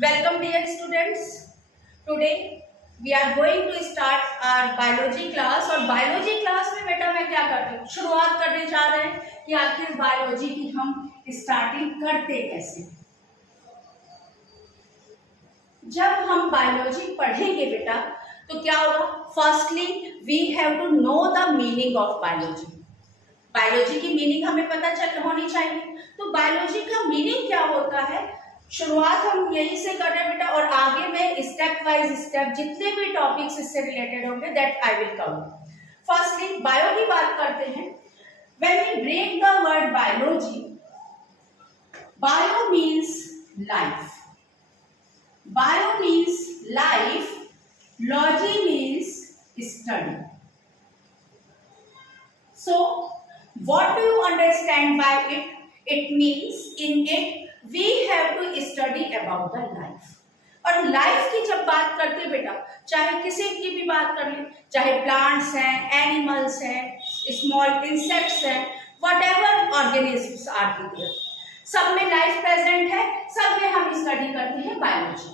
Welcome dear students. Today we are going to start our biology class और biology class में बेटा मैं क्या करती हूँ, शुरुआत करने जा रहे हैं कि आखिर biology की हम स्टार्टिंग करते कैसे। जब हम biology पढ़ेंगे बेटा तो क्या होगा, firstly we have to know the meaning of biology. Biology की मीनिंग हमें पता चल होनी चाहिए। तो बायोलॉजी का मीनिंग क्या होता है, शुरुआत हम यहीं से कर रहे हैं बेटा, और आगे में स्टेप बाय स्टेप जितने भी टॉपिक्स इससे रिलेटेड होंगे that I will cover. Firstly bio की बात करते हैं। When we break the word biology, bio means life, bio means life, logy means study. So what do you understand by it? It means in it we have to study about the life। और life की जब बात करते हैं बेटा, चाहे किसी की भी बात कर ले, चाहे प्लांट्स हैं, एनिमल्स हैं, स्मॉल इंसेक्ट्स हैं, व्हाटएवर ऑर्गेनिजम्स आर देयर, सब में लाइफ प्रेजेंट है, सब में हम स्टडी करते हैं बायोलॉजी।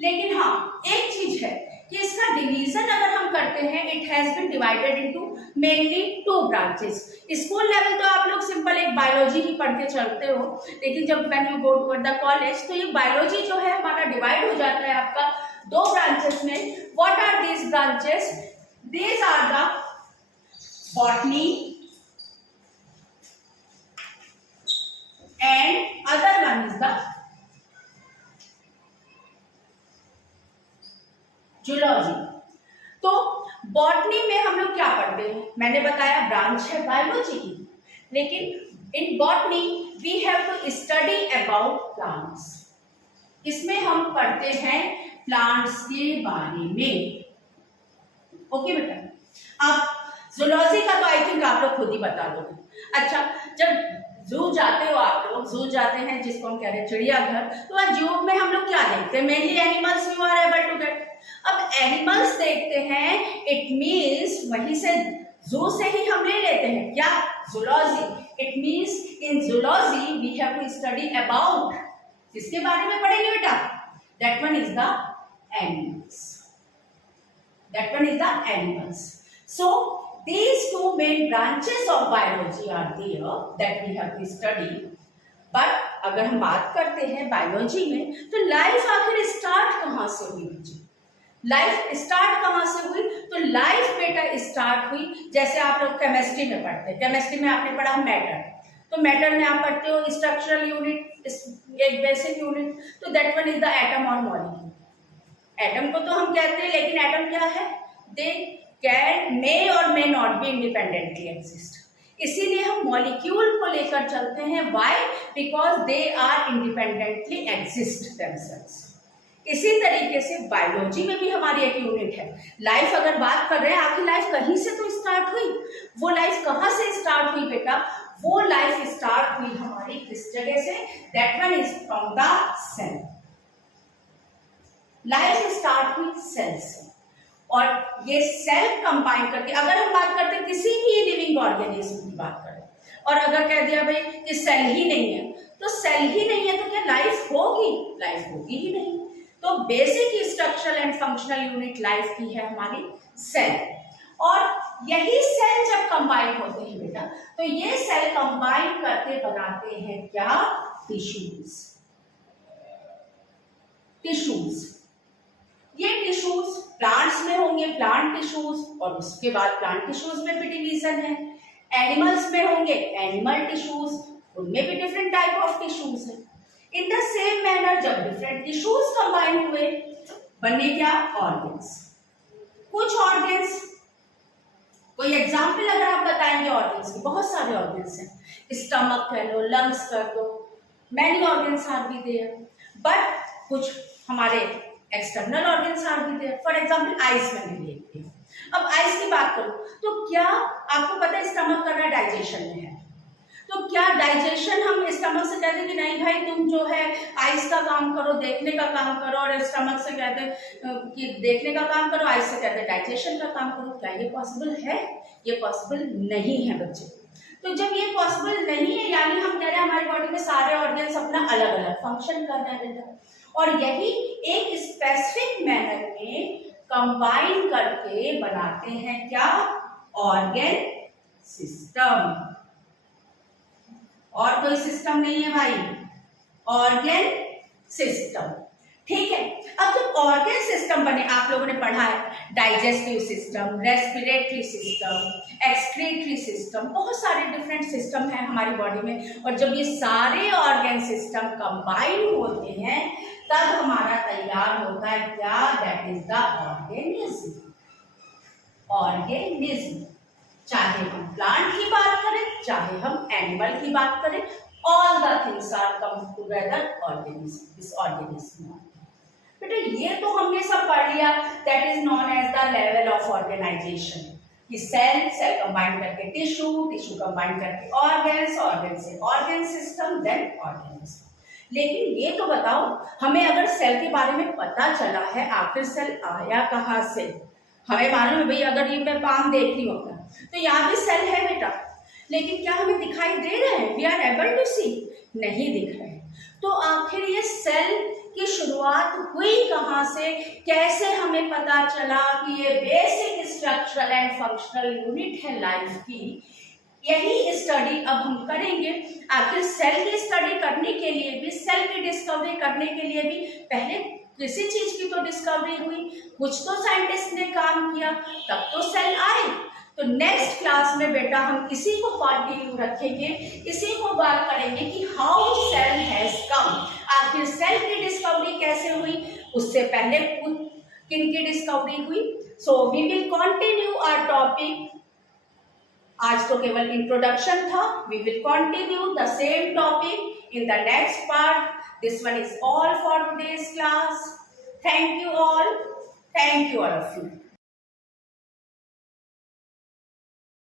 लेकिन हाँ, एक चीज है कि इसका डिवीजन अगर हम करते हैं, it has been divided into mainly 2 branches. School level तो आप लोग सिंपल एक बायोलॉजी ही पढ़ के चलते हो, लेकिन जब when you go to the college तो ये बायोलॉजी जो है हमारा डिवाइड हो जाता है आपका 2 ब्रांचेस में। What are these branches? These are the botany and other one is the zoology. तो बॉटनी में हम लोग क्या पढ़ते हैं, मैंने बताया ब्रांच है बायोलॉजी की, लेकिन in botany we have to study about plants. इसमें हम पढ़ते हैं प्लांट्स के बारे में। ओके बेटा, अब जूलॉजी का तो आई थिंक आप लोग खुद ही बता दोगे। अच्छा, जब जू जाते हो आप लोग, जू जाते हैं जिसको हम कह रहे हैं चिड़ियाघर, तो जू में हम लोग क्या देखते हैं, mainly animals you are able to get. अब एनिमल्स देखते हैं, इट मीन्स वहीं से जू से ही हम ले लेते हैं क्या, zoology. It means in zoology we have to study about, किसके बारे में पढ़ेंगे बेटा, that one is the animals, that one is the animals. So these 2 main branches of biology are there that we have to study। but अगर हम बात करते हैं बायोलॉजी में, तो लाइफ आखिर स्टार्ट कहाँ से हुई बच्चे, लाइफ स्टार्ट कहाँ से हुई? तो लाइफ बेटा स्टार्ट हुई, जैसे आप लोग केमिस्ट्री में पढ़ते हैं, केमिस्ट्री में आपने पढ़ा मैटर, तो मैटर में आप पढ़ते हो स्ट्रक्चरल यूनिट, एक बेसिक यूनिट, तो that one is the atom और मॉलिक्यूल। एटम को तो हम कहते हैं, लेकिन एटम क्या है, दे कैन मे और may not be independently exist, इसीलिए हम मॉलिक्यूल को लेकर चलते हैं। Why? Because they are independently exist themselves. इसी तरीके से बायोलॉजी में भी हमारी एक यूनिट है। लाइफ अगर बात कर रहे हैं, आखिर लाइफ कहीं से तो स्टार्ट हुई, वो लाइफ कहाँ से स्टार्ट हुई बेटा, वो लाइफ स्टार्ट हुई हमारी किस जगह से, that one is from the cell. Life start हुई सेल से, और ये सेल कंबाइन करके, अगर हम बात करते हैं किसी भी लिविंग ऑर्गेनिज्म की बात करें, और अगर कह दिया भाई कि सेल ही नहीं है, तो सेल ही नहीं है तो क्या लाइफ होगी, लाइफ होगी ही नहीं। तो basic structural and functional unit life की है हमारी सेल, और यही सेल जब कंबाइन होते हैं बेटा, तो ये सेल कंबाइन करके बनाते हैं क्या, टिश्यूज। टिश्यूज, ये टिश्यूज प्लांट्स में होंगे प्लांट टिश्यूज, और उसके बाद प्लांट टिश्यूज में भी डिवीजन है। एनिमल्स में होंगे एनिमल टिश्यूज, उनमें भी डिफरेंट टाइप ऑफ टिश्यूज है। इन द सेम मैनर जब डिफरेंट टिश्यूज कंबाइन हुए, बने क्या, ऑर्गन्स। कुछ ऑर्गन्स, कोई एग्जाम्पल अगर आप बताएंगे ऑर्गन्स की, बहुत सारे ऑर्गन्स हैं, स्टमक कह लो, लंग्स कर दो, many organs are be there, but कुछ हमारे एक्सटर्नल ऑर्गन्स आर भी देयर। फॉर एग्जाम्पल आइज में भी देखते हैं। अब आइज की बात करूं तो क्या आपको पता है स्टमक करना डाइजेशन में है, तो क्या डाइजेशन हम स्टमक से कहते हैं कि नहीं भाई तुम जो है आइज का काम करो, देखने का काम करो, और स्टमक से कहते हैं कि देखने का काम करो, आइज से कहते हैं डाइजेशन का काम करो। क्या ये पॉसिबल है? ये पॉसिबल नहीं है बच्चे। तो जब ये पॉसिबल नहीं है, यानी हम कह रहे हैं हमारी बॉडी में सारे ऑर्गन्स अपना अलग अलग फंक्शन कर रहे हैं बेटा, और यही एक स्पेसिफिक मैनर में कंबाइन करके बनाते हैं क्या, ऑर्गन सिस्टम। और कोई सिस्टम नहीं है भाई, ऑर्गन सिस्टम। ठीक है, अब जब ऑर्गन सिस्टम बने, आप लोगों ने पढ़ा है digestive system, respiratory system, excretory system, बहुत सारे डिफरेंट सिस्टम है हमारी बॉडी में। और जब ये सारे ऑर्गन सिस्टम कंबाइन होते हैं तब हमारा तैयार होता है क्या, that is the organism. Organism, चाहे हम प्लांट की बात करें, चाहे हम एनिमल की बात करें, all the things are come together organism, this organism. बेटा ये तो हमने सब पढ़ लिया, that is known as the level of organization, कि सेल कंबाइन करके टिश्यू कंबाइन करके ऑर्गन्स, ऑर्गन से ऑर्गन सिस्टम, देन ऑर्गेनिज्म। लेकिन ये तो बताओ, हमें अगर सेल के बारे में पता चला है, आखिर सेल आया कहाँ से, हमें मालूम है भाई, अगर ये मैं पाम देख रही हूँ तो यहाँ भी सेल है बेटा, लेकिन क्या हमें दिखाई दे रहे हैं, वी आर एबल टू सी, नहीं दिख रहे। तो आखिर ये सेल की शुरुआत हुई कहाँ से, कैसे हमें पता चला कि ये basic structural and functional unit है लाइफ की, यही स्टडी अब हम करेंगे। आखिर सेल की स्टडी करने के लिए भी, सेल की डिस्कवरी करने के लिए भी पहले किसी चीज की तो डिस्कवरी हुई, कुछ तो साइंटिस्ट ने काम किया, तब तो सेल आए। तो नेक्स्ट क्लास में बेटा हम इसी को कंटिन्यू रखेंगे, इसी को बात करेंगे कि हाउ सेल हैज कम, आखिर सेल की डिस्कवरी कैसे हुई, उससे पहले किन की डिस्कवरी हुई। So we will continue our topic, आज तो केवल इंट्रोडक्शन था, we will continue the same topic in the next part. This one is all for today's class. Thank you all, thank you all of you.